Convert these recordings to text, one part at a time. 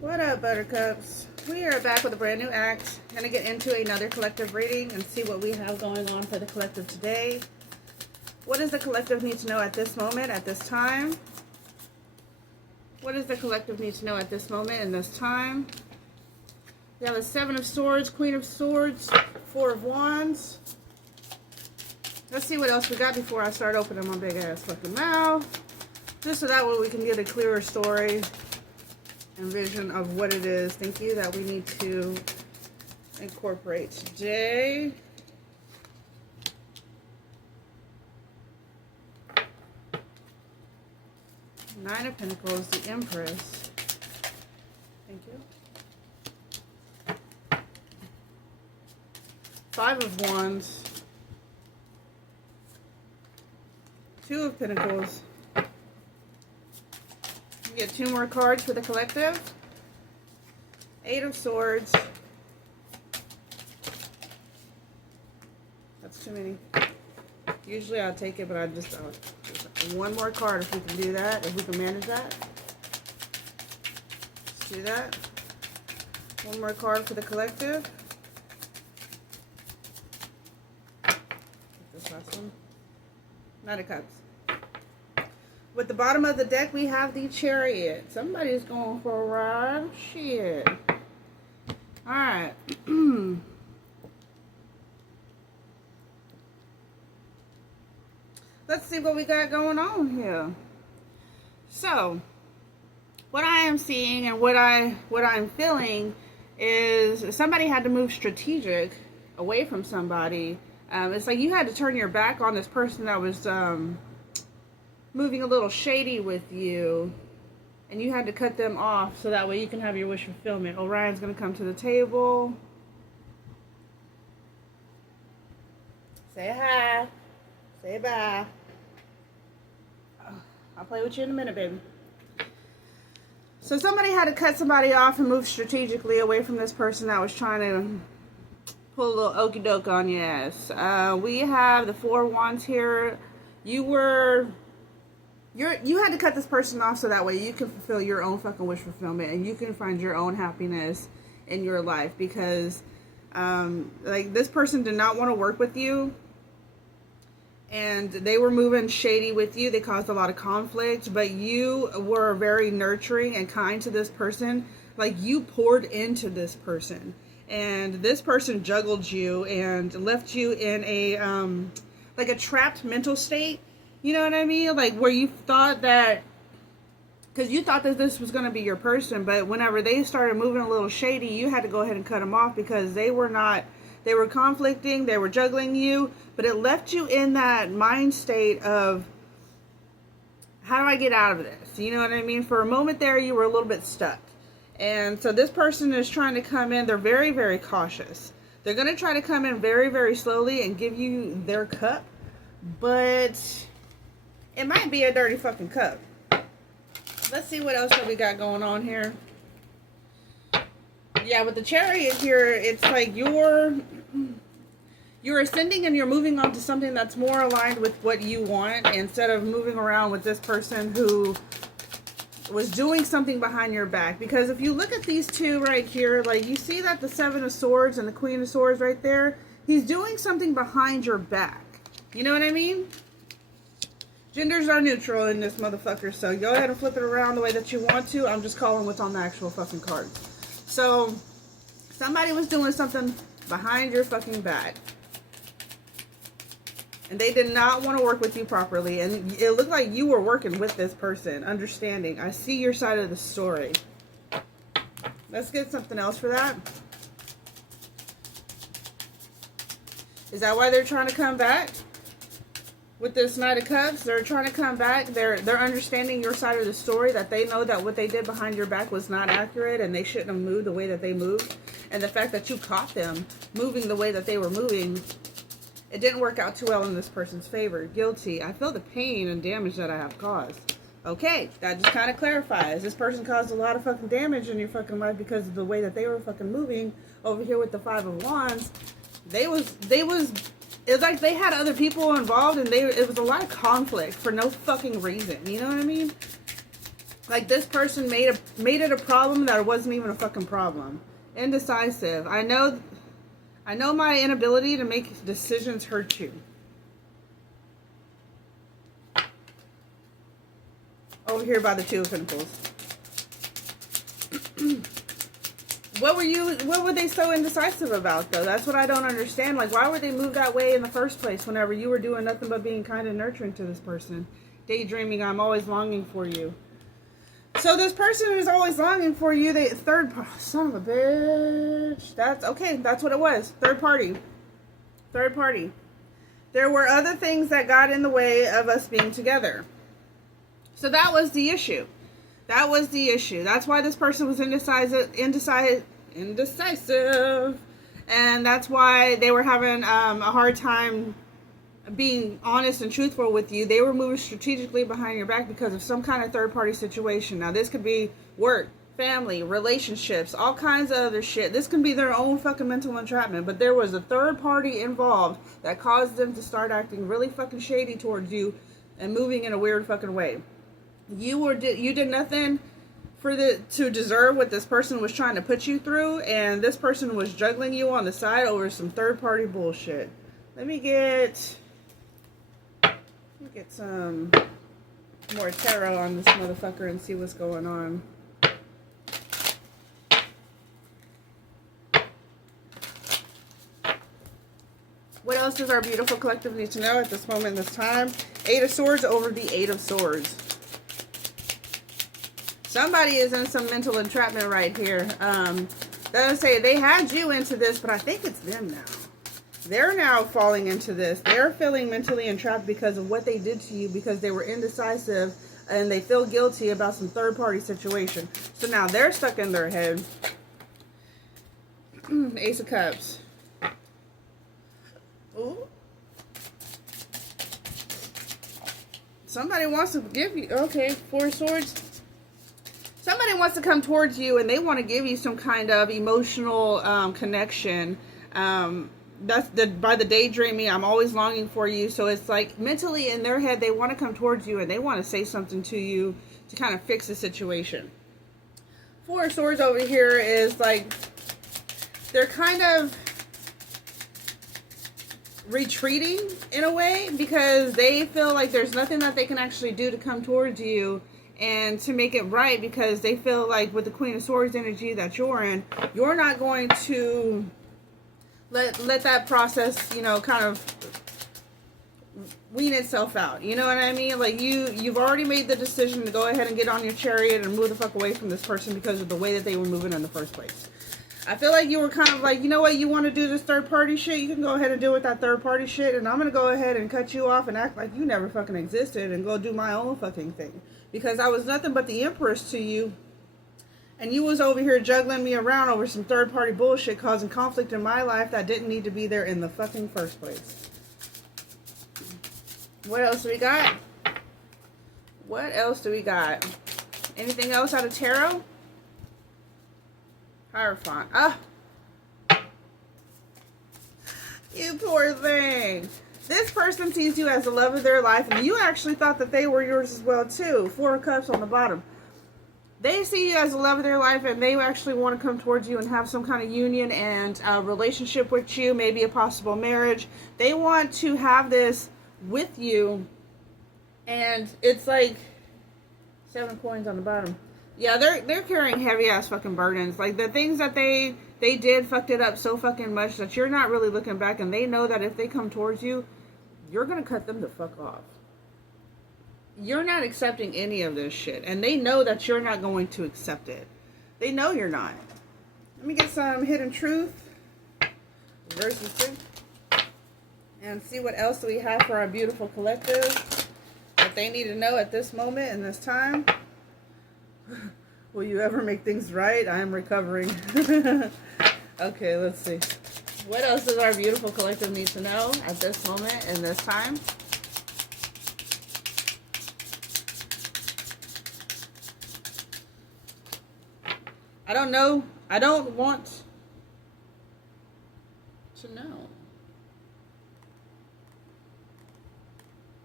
What up, Buttercups? We are back with a brand new act. Gonna get into another collective reading and see what we have going on for the collective today. What does the collective need to know at this moment, at this time? What does the collective need to know at this moment and this time? We have the Seven of Swords, Queen of Swords, Four of Wands. Let's see what else we got before I start opening my big ass fucking mouth. Just so that way we can get a clearer story and vision of what it is, thank you, that we need to incorporate today. Nine of Pentacles, the Empress. Thank you. Five of Wands. Two of Pentacles. We get two more cards for the collective. Eight of Swords. That's too many. Usually I'll take it, but just one more card if we can do that, if we can manage that. Let's do that. One more card for the collective. This last one. Nine of Cups. With the bottom of the deck, we have the Chariot. Somebody's going for a ride. Shit. Alright. Let's see what we got going on here. So, what I am seeing and what I'm feeling is somebody had to move strategic away from somebody. It's like you had to turn your back on this person that was moving a little shady with you, and you had to cut them off so that way you can have your wish fulfillment. Orion's going to come to the table. Say hi. Say bye. I'll play with you in a minute, baby. So somebody had to cut somebody off and move strategically away from this person that was trying to pull a little okie doke on your ass. We have the Four of Wands here. You had to cut this person off so that way you can fulfill your own fucking wish fulfillment and you can find your own happiness in your life, because like, this person did not want to work with you and they were moving shady with you. They caused a lot of conflict, but you were very nurturing and kind to this person. Like, you poured into this person, and this person juggled you and left you in a like a trapped mental state. You know what I mean? Like, where you thought that, because you thought that this was going to be your person, but whenever they started moving a little shady, you had to go ahead and cut them off, because they were conflicting, they were juggling you, but it left you in that mind state of, how do I get out of this? You know what I mean? For a moment there, you were a little bit stuck. And so this person is trying to come in. They're very, very cautious. They're going to try to come in very, very slowly and give you their cup, but it might be a dirty fucking cup. Let's see what else that we got going on here. Yeah, with the Chariot here, it's like you're ascending and you're moving on to something that's more aligned with what you want, instead of moving around with this person who was doing something behind your back. Because if you look at these two right here, like, you see that the Seven of Swords and the Queen of Swords right there, he's doing something behind your back. You know what I mean? Genders are neutral in this motherfucker, so go ahead and flip it around the way that you want to. I'm just calling what's on the actual fucking cards. So, somebody was doing something behind your fucking back, and they did not want to work with you properly, and it looked like you were working with this person, understanding. I see your side of the story. Let's get something else for that. Is that why they're trying to come back? With this Knight of Cups, they're trying to come back. They're understanding your side of the story, that they know that what they did behind your back was not accurate and they shouldn't have moved the way that they moved. And the fact that you caught them moving the way that they were moving, it didn't work out too well in this person's favor. Guilty. I feel the pain and damage that I have caused. Okay, that just kind of clarifies. This person caused a lot of fucking damage in your fucking life because of the way that they were fucking moving. Over here with the Five of Wands, it's like they had other people involved, and it was a lot of conflict for no fucking reason. You know what I mean? Like, this person made it a problem that it wasn't even a fucking problem. Indecisive. I know my inability to make decisions hurt you. Over here by the Two of Pentacles. What were they so indecisive about, though? That's what I don't understand. Like, why would they move that way in the first place whenever you were doing nothing but being kind and nurturing to this person? Daydreaming, I'm always longing for you. So this person is always longing for you. Son of a bitch. That's okay. That's what it was. Third party. There were other things that got in the way of us being together. So that was the issue. That's why this person was indecisive. And that's why they were having a hard time being honest and truthful with you. They were moving strategically behind your back because of some kind of third-party situation. Now, this could be work, family, relationships, all kinds of other shit. This can be their own fucking mental entrapment, but there was a third party involved that caused them to start acting really fucking shady towards you and moving in a weird fucking way. You did nothing to deserve what this person was trying to put you through, and this person was juggling you on the side over some third-party bullshit. Let me get some more tarot on this motherfucker and see what's going on. What else does our beautiful collective need to know at this moment in this time? Eight of Swords over the Eight of Swords. Somebody is in some mental entrapment right here. Doesn't say they had you into this, but I think it's them now. They're now falling into this. They're feeling mentally entrapped because of what they did to you, because they were indecisive and they feel guilty about some third-party situation. So now they're stuck in their head. Ace of Cups. Ooh. Somebody wants to give you... Okay, Four of Swords. Somebody wants to come towards you and they want to give you some kind of emotional connection. That's by the daydreaming, I'm always longing for you. So it's like mentally in their head, they want to come towards you and they want to say something to you to kind of fix the situation. Four of Swords over here is like, they're kind of retreating in a way because they feel like there's nothing that they can actually do to come towards you and to make it right, because they feel like with the Queen of Swords energy that you're in, you're not going to let that process, you know, kind of wean itself out. You know what I mean? Like you've already made the decision to go ahead and get on your chariot and move the fuck away from this person because of the way that they were moving in the first place. I feel like you were kind of like, you know what, you want to do this third party shit, you can go ahead and deal with that third party shit, and I'm going to go ahead and cut you off and act like you never fucking existed and go do my own fucking thing. Because I was nothing but the Empress to you, and you was over here juggling me around over some third party bullshit, causing conflict in my life that didn't need to be there in the fucking first place. What else do we got? Anything else out of tarot? Hierophant. Ah! You poor thing. This person sees you as the love of their life, and you actually thought that they were yours as well, too. Four of Cups on the bottom. They see you as the love of their life, and they actually want to come towards you and have some kind of union and relationship with you, maybe a possible marriage. They want to have this with you, and it's like 7 coins on the bottom. Yeah, they're carrying heavy-ass fucking burdens. Like, the things that they did fucked it up so fucking much that you're not really looking back, and they know that if they come towards you, you're going to cut them the fuck off. You're not accepting any of this shit, and they know that you're not going to accept it. They know you're not. Let me get some Hidden Truth versus 2 and see what else do we have for our beautiful collective that they need to know at this moment in this time. Will you ever make things right? I am recovering. Okay, let's see. What else does our beautiful collective need to know at this moment in this time? I don't know. I don't want to know.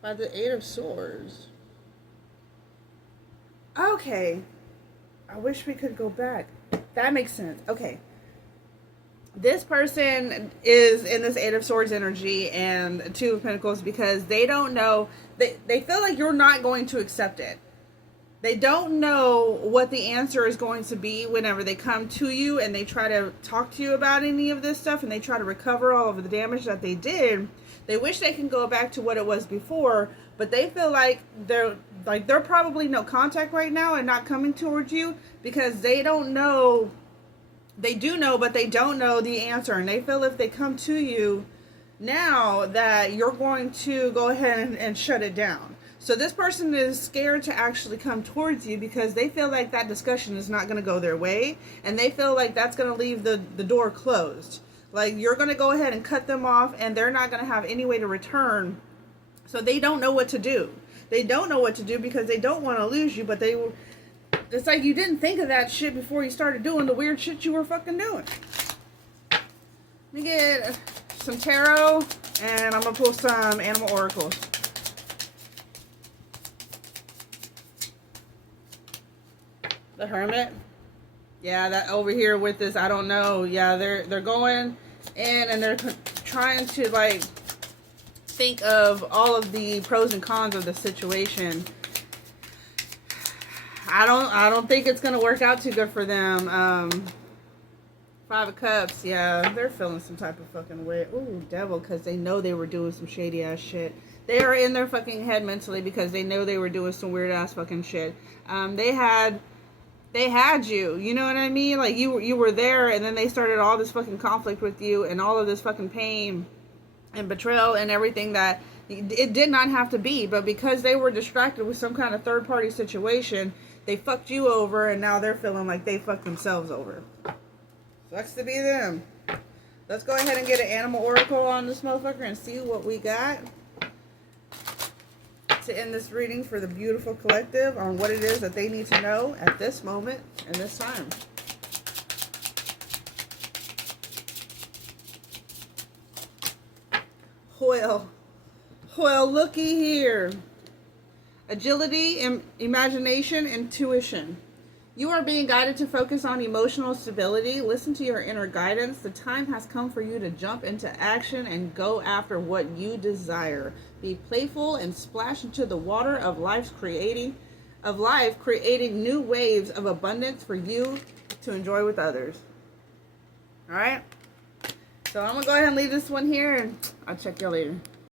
By the Eight of Swords. Okay. I wish we could go back. That makes sense. Okay. This person is in this Eight of Swords energy and Two of Pentacles because they don't know. They feel like you're not going to accept it. They don't know what the answer is going to be whenever they come to you and they try to talk to you about any of this stuff and they try to recover all of the damage that they did. They wish they can go back to what it was before, but they feel like they're probably no contact right now and not coming towards you because they don't know. They do know, but they don't know the answer, and they feel if they come to you now that you're going to go ahead and shut it down. So this person is scared to actually come towards you because they feel like that discussion is not going to go their way, and they feel like that's going to leave the door closed. Like you're going to go ahead and cut them off, and they're not going to have any way to return. So they don't know what to do. They don't know what to do because they don't want to lose you, but it's like you didn't think of that shit before you started doing the weird shit you were fucking doing. Let me get some tarot, and I'm going to pull some animal oracles. The Hermit. Yeah, that over here with this, I don't know. Yeah, they're going in and they're trying to like think of all of the pros and cons of the situation. I don't think it's gonna work out too good for them. Five of Cups. Yeah, they're feeling some type of fucking way. Ooh, Devil, because they know they were doing some shady ass shit. They are in their fucking head mentally because they know they were doing some weird ass fucking shit. They had you, you know what I mean? Like you were there, and then they started all this fucking conflict with you and all of this fucking pain and betrayal and everything that it did not have to be, but because they were distracted with some kind of third party situation, they fucked you over, and now they're feeling like they fucked themselves over. Sucks to be them. Let's go ahead and get an animal oracle on this motherfucker and see what we got to end this reading for the beautiful collective on what it is that they need to know at this moment and this time. Well, looky here. Agility, imagination, intuition. You are being guided to focus on emotional stability. Listen to your inner guidance. The time has come for you to jump into action and go after what you desire. Be playful and splash into the water of life, creating new waves of abundance for you to enjoy with others. All right? So I'm going to go ahead and leave this one here, and I'll check y'all later.